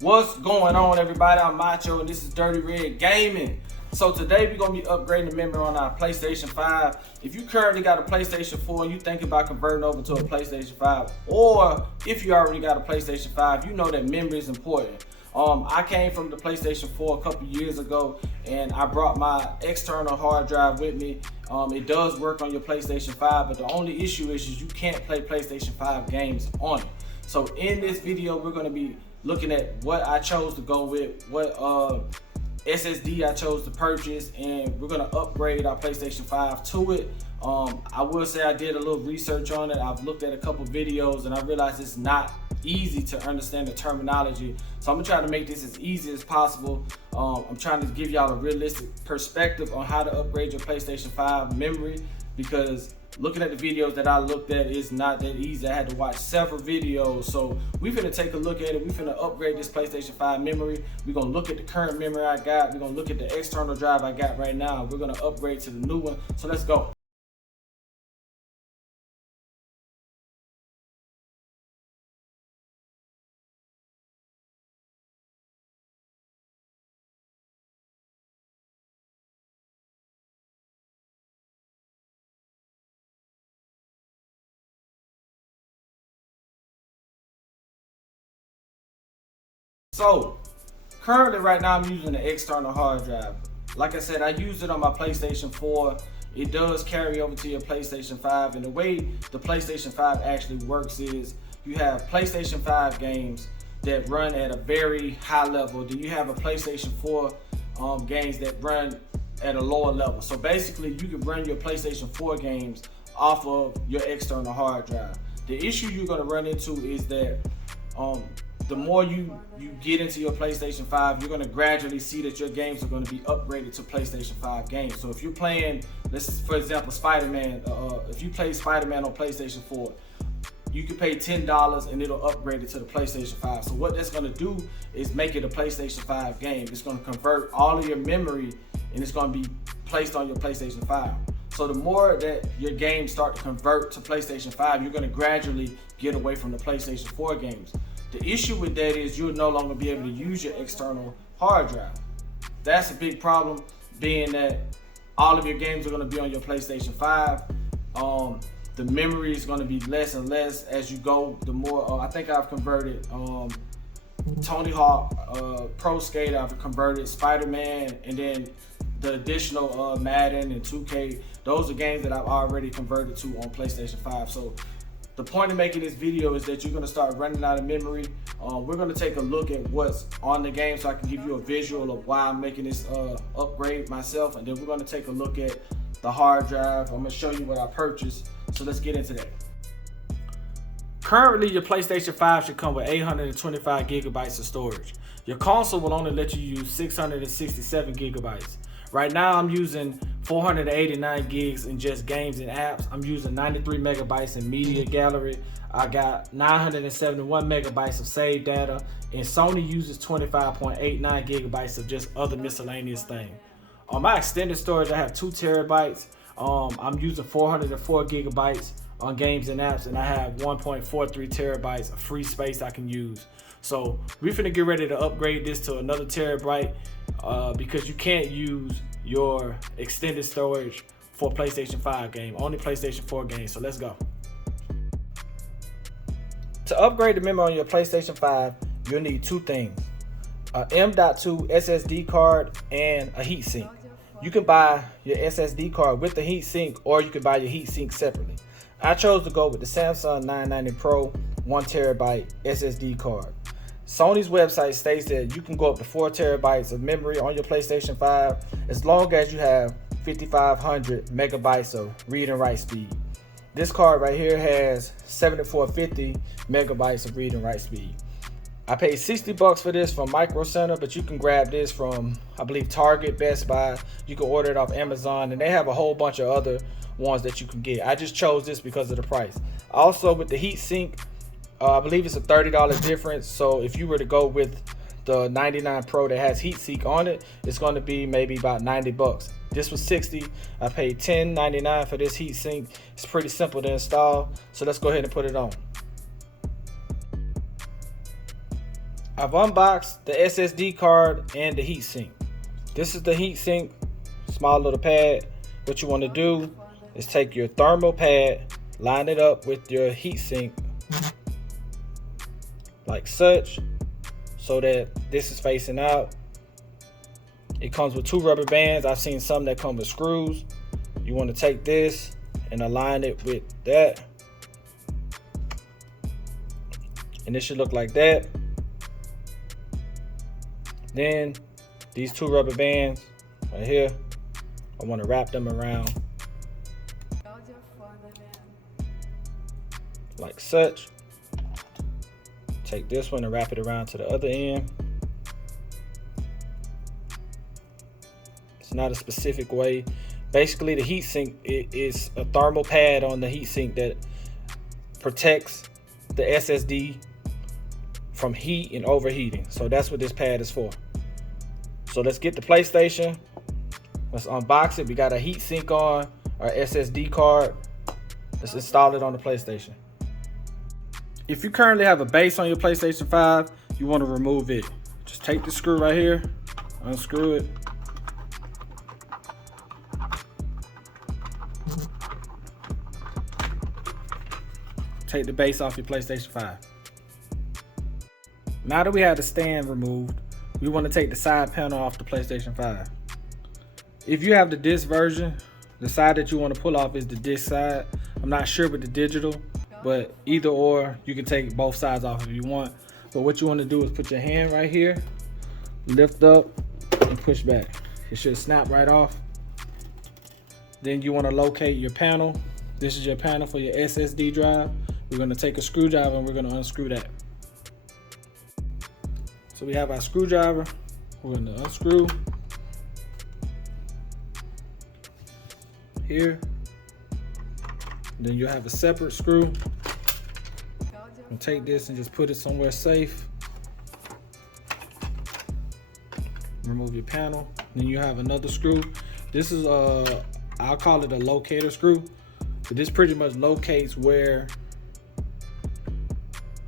What's going on, everybody? I'm Macho and this is Dirty Red Gaming. So today we're going to be upgrading the memory on our PlayStation 5. If you currently got a PlayStation 4 and you think about converting over to a PlayStation 5, or if you already got a PlayStation 5, you know that memory is important. I came from the PlayStation 4 a couple years ago and I brought my external hard drive with me. It does work on your PlayStation 5, but the only issue is you can't play PlayStation 5 games on it. So in this video, we're going to be looking at what I chose to go with, what SSD I chose to purchase, and we're gonna upgrade our PlayStation 5 to it. I will say I did a little research on it. I've looked at a couple videos and I realized it's not easy to understand the terminology. So I'm gonna try to make this as easy as possible. I'm trying to give y'all a realistic perspective on how to upgrade your PlayStation 5 memory, because looking at the videos that I looked at is not that easy. I had to watch several videos. So we're gonna take a look at it. We're gonna upgrade this PlayStation 5 memory. We're gonna look at the current memory I got. We're gonna look at the external drive I got right now. We're gonna upgrade to the new one. So let's go. So currently right now I'm using the external hard drive. Like I said, I used it on my PlayStation 4. It does carry over to your PlayStation 5, and the way the PlayStation 5 actually works is you have PlayStation 5 games that run at a very high level. Then you have a PlayStation 4 games that run at a lower level. So basically you can run your PlayStation 4 games off of your external hard drive. The issue you're going to run into is that the more you get into your PlayStation 5, you're going to gradually see that your games are going to be upgraded to PlayStation 5 games. So if you're playing, for example, Spider-Man, if you play Spider-Man on PlayStation 4, you can pay $10 and it'll upgrade it to the PlayStation 5. So what that's going to do is make it a PlayStation 5 game. It's going to convert all of your memory and it's going to be placed on your PlayStation 5. So the more that your games start to convert to PlayStation 5, you're going to gradually get away from the PlayStation 4 games. The issue with that is you'll no longer be able to use your external hard drive. That's a big problem, being that all of your games are going to be on your PlayStation 5. The memory is going to be less and less as you go. The more I think I've converted Tony Hawk, Pro Skater, I've converted Spider-Man, and then the additional Madden and 2K. Those are games that I've already converted to on PlayStation 5. So the point of making this video is that you're going to start running out of memory. We're going to take a look at what's on the game so I can give you a visual of why I'm making this upgrade myself, and then we're going to take a look at the hard drive. I'm going to show you what I purchased. So let's get into that. Currently, your PlayStation 5 should come with 825 gigabytes of storage. Your console will only let you use 667 gigabytes. Right now, I'm using 489 gigs in just games and apps. I'm using 93 megabytes in media gallery. I got 971 megabytes of saved data, and Sony uses 25.89 gigabytes of just other miscellaneous things. On my extended storage, I have 2 terabytes. I'm using 404 gigabytes on games and apps, and I have 1.43 terabytes of free space I can use. So we're finna get ready to upgrade this to another terabyte because you can't use your extended storage for PlayStation 5 game, only PlayStation 4 games. So let's go. To upgrade the memory on your PlayStation 5, you'll need 2 things: a M.2 SSD card and a heat sink. You can buy your SSD card with the heat sink, or you can buy your heat sink separately. I chose to go with the Samsung 990 Pro 1TB SSD card. Sony's website states that you can go up to 4 terabytes of memory on your PlayStation 5 as long as you have 5,500 megabytes of read and write speed. This card right here has 7450 megabytes of read and write speed. I paid $60 for this from Micro Center, but you can grab this from, I believe, Target, Best Buy. You can order it off Amazon, and they have a whole bunch of other ones that you can get. I just chose this because of the price. Also, with the heat sink, I believe it's a $30 difference. So if you were to go with the 99 Pro that has heat sink on it, it's going to be maybe about $90. This was $60. I paid $10.99 for this heat sink. It's pretty simple to install. So let's go ahead and put it on. I've unboxed the SSD card and the heat sink. This is the heat sink, small little pad. What you want to do is take your thermal pad, line it up with your heat sink like such, so that this is facing out. It comes with 2 rubber bands. I've seen some that come with screws. You want to take this and align it with that, and it should look like that. Then these 2 rubber bands right here, I want to wrap them around like such. Take this one and wrap it around to the other end. It's not a specific way. Basically, the heat sink is a thermal pad on the heat sink that protects the SSD from heat and overheating. So that's what this pad is for. So let's get the PlayStation. Let's unbox it. We got a heat sink on, our SSD card. Let's install it on the PlayStation. If you currently have a base on your PlayStation 5, you want to remove it. Just take the screw right here, unscrew it. Take the base off your PlayStation 5. Now that we have the stand removed, we want to take the side panel off the PlayStation 5. If you have the disc version, the side that you want to pull off is the disc side. I'm not sure with the digital, but either or, you can take both sides off if you want. But what you want to do is put your hand right here, lift up, and push back. It should snap right off. Then you want to locate your panel. This is your panel for your SSD drive. We're going to take a screwdriver and we're going to unscrew that. So we have our screwdriver. We're going to unscrew here. Then you'll have a separate screw. And take this and just put it somewhere safe. Remove your panel. Then you have another screw. This is I'll call it a locator screw. But this pretty much locates where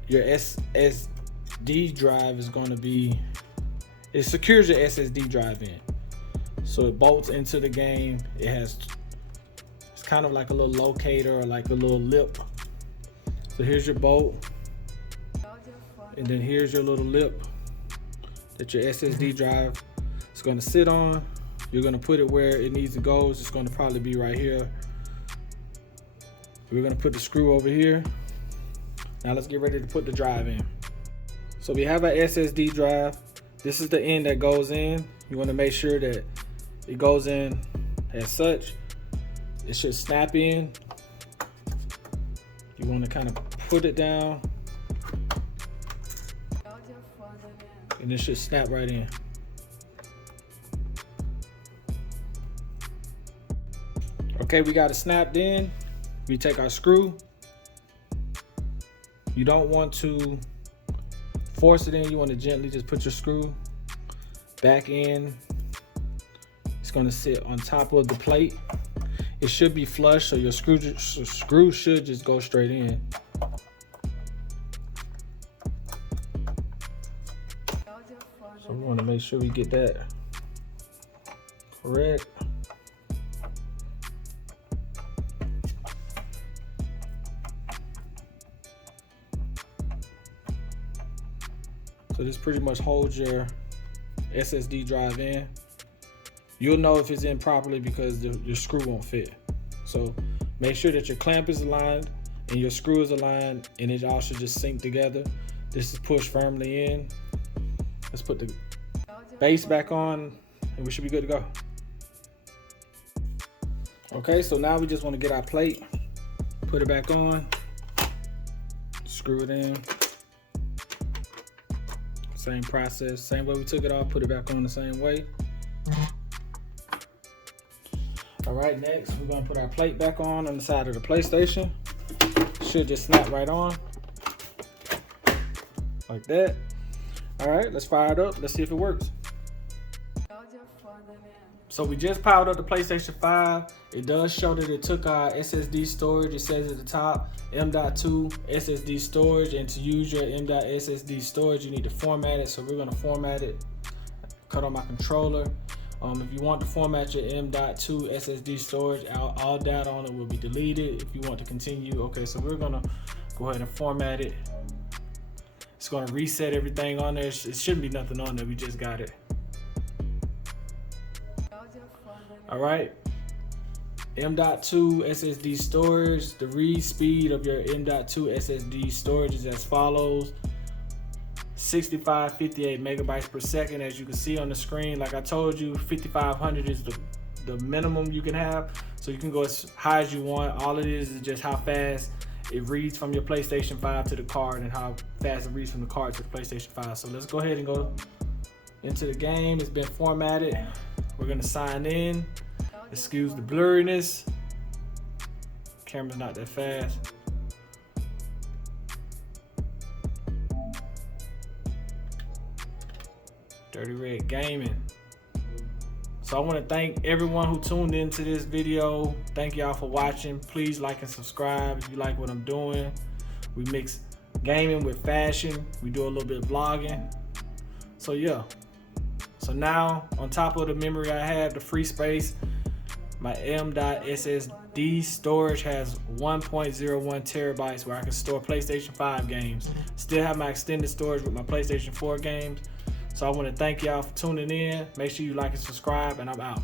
your SSD drive is going to be. It secures your SSD drive in. So it bolts into the game. It's kind of like a little locator or like a little lip. So here's your bolt. And then here's your little lip that your SSD drive is going to sit on. You're going to put it where it needs to go. It's going to probably be right here. We're going to put the screw over here. Now let's get ready to put the drive in. So we have our SSD drive. This is the end that goes in. You want to make sure that it goes in as such. It should snap in. You want to kind of put it down, and it should snap right in. Okay, we got it snapped in. We take our screw. You don't want to force it in. You want to gently just put your screw back in. It's going to sit on top of the plate. It should be flush, so your screw should just go straight in. So we want to make sure we get that correct. So this pretty much holds your SSD drive in. You'll know if it's in properly because your screw won't fit. So make sure that your clamp is aligned and your screw is aligned, and it all should just sink together. This is pushed firmly in. Let's put the base back on and we should be good to go. Okay, so now we just want to get our plate, put it back on, screw it in. Same process, same way we took it off, put it back on the same way. All right, next we're gonna put our plate back on the side of the PlayStation. Should just snap right on, like that. All right, let's fire it up. Let's see if it works. So we just powered up the PlayStation 5. It does show that it took our SSD storage. It says at the top, M.2 SSD Storage. And to use your M.2 SSD storage, you need to format it. So we're gonna format it. Cut on my controller. If you want to format your M.2 SSD storage, all data on it will be deleted. If you want to continue, okay, so we're gonna go ahead and format it. It's gonna reset everything on there. It shouldn't be nothing on there, we just got it. All right, M.2 SSD storage. The read speed of your M.2 SSD storage is as follows: 6558 megabytes per second. As you can see on the screen, like I told you, 5500 is the minimum you can have. So you can go as high as you want. All it is just how fast it reads from your PlayStation 5 to the card and how fast it reads from the card to the PlayStation 5. So let's go ahead and go into the game. It's been formatted. We're gonna sign in. Excuse the blurriness. Camera's not that fast. Dirty Red Gaming. So I want to thank everyone who tuned into this video. Thank y'all for watching. Please like and subscribe if you like what I'm doing. We mix gaming with fashion. We do a little bit of vlogging. So yeah. So now, on top of the memory I have, the free space, my M.SSD storage has 1.01 terabytes where I can store PlayStation 5 games. Still have my extended storage with my PlayStation 4 games. So I want to thank y'all for tuning in. Make sure you like and subscribe, and I'm out.